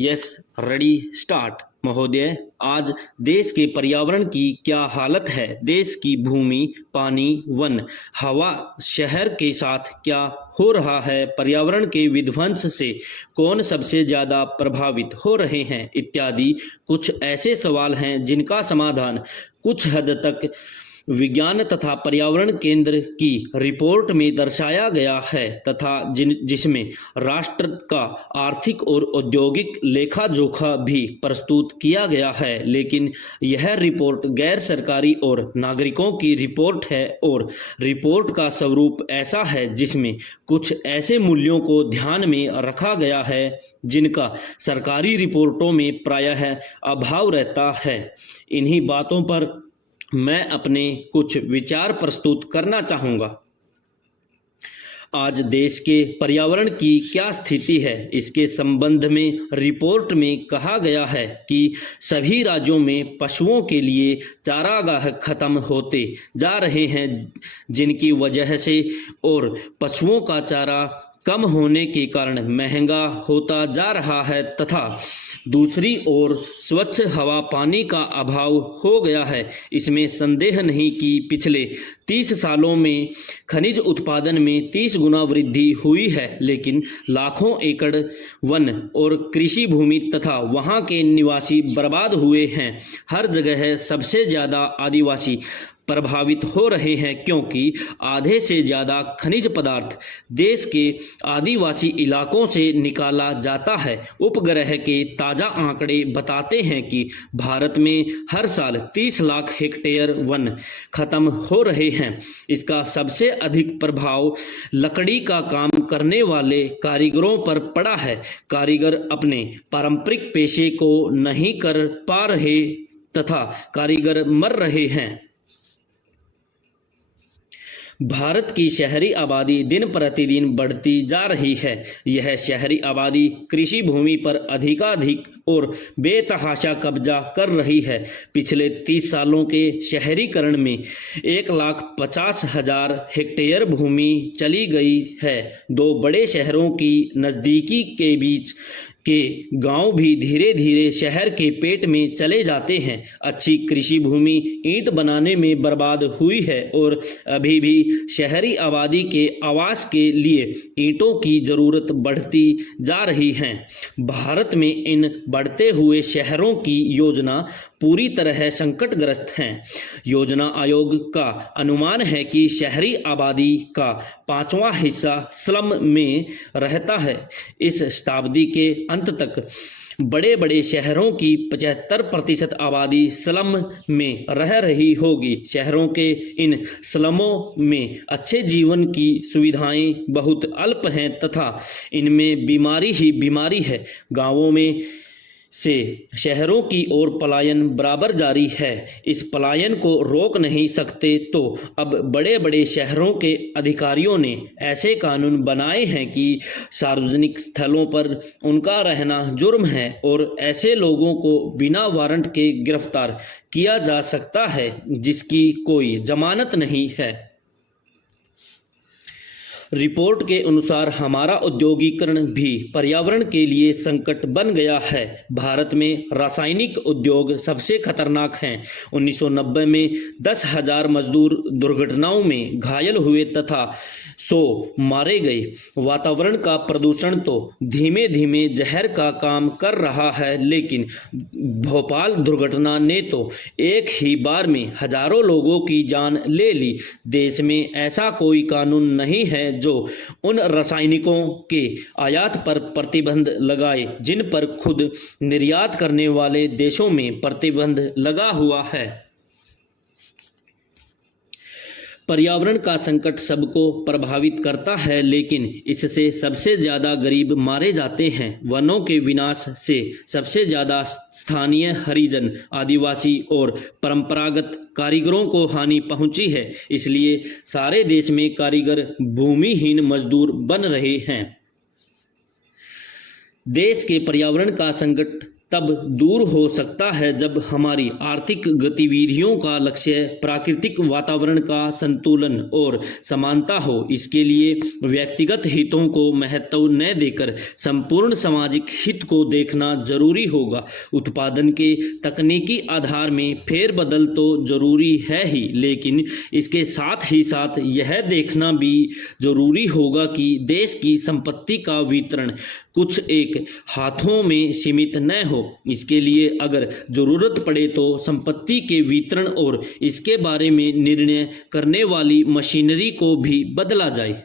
Yes, ready, start. महोदय, आज देश के पर्यावरण की क्या हालत है। देश की भूमि, पानी, वन, हवा, शहर के साथ क्या हो रहा है, पर्यावरण के विध्वंस से कौन सबसे ज्यादा प्रभावित हो रहे हैं, इत्यादि कुछ ऐसे सवाल हैं जिनका समाधान कुछ हद तक विज्ञान तथा पर्यावरण केंद्र की रिपोर्ट में दर्शाया गया है तथा जिसमें राष्ट्र का आर्थिक और औद्योगिक लेखा जोखा भी प्रस्तुत किया गया है। लेकिन यह रिपोर्ट गैर सरकारी और नागरिकों की रिपोर्ट है और रिपोर्ट का स्वरूप ऐसा है जिसमें कुछ ऐसे मूल्यों को ध्यान में रखा गया है जिनका सरकारी रिपोर्टों में प्रायः अभाव रहता है। इन्हीं बातों पर मैं अपने कुछ विचार प्रस्तुत करना चाहूँगा। आज देश के पर्यावरण की क्या स्थिति है, इसके संबंध में रिपोर्ट में कहा गया है कि सभी राज्यों में पशुओं के लिए चारागाह खत्म होते जा रहे हैं, जिनकी वजह से और पशुओं का चारा कम होने के कारण महंगा होता जा रहा है तथा दूसरी ओर स्वच्छ हवा पानी का अभाव हो गया है। इसमें संदेह नहीं कि पिछले 30 सालों में खनिज उत्पादन में 30 गुना वृद्धि हुई है, लेकिन लाखों एकड़ वन और कृषि भूमि तथा वहां के निवासी बर्बाद हुए हैं। हर जगह सबसे ज़्यादा आदिवासी प्रभावित हो रहे हैं क्योंकि आधे से ज़्यादा खनिज पदार्थ देश के आदिवासी इलाकों से निकाला जाता है। उपग्रह के ताज़ा आंकड़े बताते हैं कि भारत में हर साल 30 लाख हेक्टेयर वन खत्म हो रहे हैं। इसका सबसे अधिक प्रभाव लकड़ी का काम करने वाले कारीगरों पर पड़ा है। कारीगर अपने पारंपरिक पेशे को नहीं कर पा रहे तथा कारीगर मर रहे हैं। भारत की शहरी आबादी दिन प्रतिदिन बढ़ती जा रही है। यह शहरी आबादी कृषि भूमि पर अधिकाधिक और बेतहाशा कब्जा कर रही है। पिछले 30 सालों के शहरीकरण में 1,50,000 हेक्टेयर भूमि चली गई है। दो बड़े शहरों की नज़दीकी के बीच के गांव भी धीरे धीरे शहर के पेट में चले जाते हैं। अच्छी कृषि भूमि ईंट बनाने में बर्बाद हुई है और अभी भी शहरी आबादी के आवास के लिए ईंटों की जरूरत बढ़ती जा रही है। भारत में इन बढ़ते हुए शहरों की योजना पूरी तरह संकटग्रस्त है। योजना आयोग का अनुमान है कि शहरी आबादी का 5वां हिस्सा स्लम में रहता है। इस शताब्दी के अंत तक बड़े बड़े शहरों की 75% आबादी स्लम में रह रही होगी। शहरों के इन स्लमों में अच्छे जीवन की सुविधाएं बहुत अल्प हैं तथा इनमें बीमारी ही बीमारी है। गांवों में से शहरों की ओर पलायन बराबर जारी है। इस पलायन को रोक नहीं सकते तो अब बड़े बड़े शहरों के अधिकारियों ने ऐसे कानून बनाए हैं कि सार्वजनिक स्थलों पर उनका रहना जुर्म है और ऐसे लोगों को बिना वारंट के गिरफ्तार किया जा सकता है जिसकी कोई जमानत नहीं है। रिपोर्ट के अनुसार हमारा औद्योगिकरण भी पर्यावरण के लिए संकट बन गया है। भारत में रासायनिक उद्योग सबसे खतरनाक हैं। 1990 में 10,000 मजदूर दुर्घटनाओं में घायल हुए तथा 100 मारे गए। वातावरण का प्रदूषण तो धीमे धीमे जहर का काम कर रहा है, लेकिन भोपाल दुर्घटना ने तो एक ही बार में हजारों लोगों की जान ले ली। देश में ऐसा कोई कानून नहीं है जो उन रासायनिकों के आयात पर प्रतिबंध लगाए जिन पर खुद निर्यात करने वाले देशों में प्रतिबंध लगा हुआ है। पर्यावरण का संकट सबको प्रभावित करता है, लेकिन इससे सबसे ज़्यादा गरीब मारे जाते हैं। वनों के विनाश से सबसे ज़्यादा स्थानीय हरिजन, आदिवासी और परंपरागत कारीगरों को हानि पहुंची है। इसलिए सारे देश में कारीगर भूमिहीन मजदूर बन रहे हैं। देश के पर्यावरण का संकट तब दूर हो सकता है जब हमारी आर्थिक गतिविधियों का लक्ष्य प्राकृतिक वातावरण का संतुलन और समानता हो। इसके लिए व्यक्तिगत हितों को महत्व न देकर संपूर्ण सामाजिक हित को देखना जरूरी होगा। उत्पादन के तकनीकी आधार में फेरबदल तो जरूरी है ही, लेकिन इसके साथ ही साथ यह देखना भी जरूरी होगा कि देश की संपत्ति का वितरण कुछ एक हाथों में सीमित न हो। इसके लिए अगर जरूरत पड़े तो संपत्ति के वितरण और इसके बारे में निर्णय करने वाली मशीनरी को भी बदला जाए।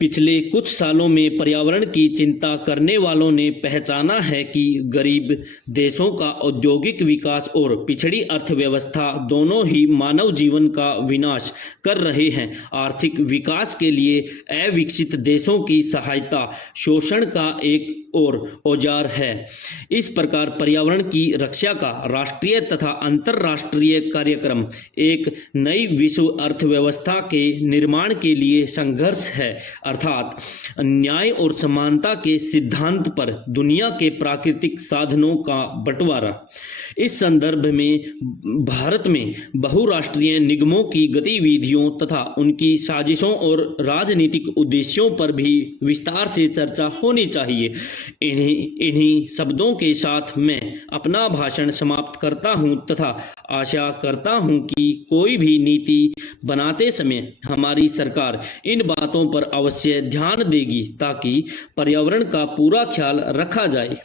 पिछले कुछ सालों में पर्यावरण की चिंता करने वालों ने पहचाना है कि गरीब देशों का औद्योगिक विकास और पिछड़ी अर्थव्यवस्था दोनों ही मानव जीवन का विनाश कर रहे हैं। आर्थिक विकास के लिए अविकसित देशों की सहायता शोषण का एक और औजार है। इस प्रकार पर्यावरण की रक्षा का राष्ट्रीय तथा अंतर्राष्ट्रीय कार्यक्रम एक नई विश्व अर्थव्यवस्था के निर्माण के लिए संघर्ष है, अर्थात न्याय और समानता के सिद्धांत पर दुनिया के प्राकृतिक साधनों का बंटवारा। इस संदर्भ में भारत में बहुराष्ट्रीय निगमों की गतिविधियों तथा उनकी साजिशों और राजनीतिक उद्देश्यों पर भी विस्तार से चर्चा होनी चाहिए। इन्हीं शब्दों के साथ मैं अपना भाषण समाप्त करता हूं तथा आशा करता हूं कि कोई भी नीति बनाते समय हमारी सरकार इन बातों पर अवश्य ध्यान देगी ताकि पर्यावरण का पूरा ख्याल रखा जाए।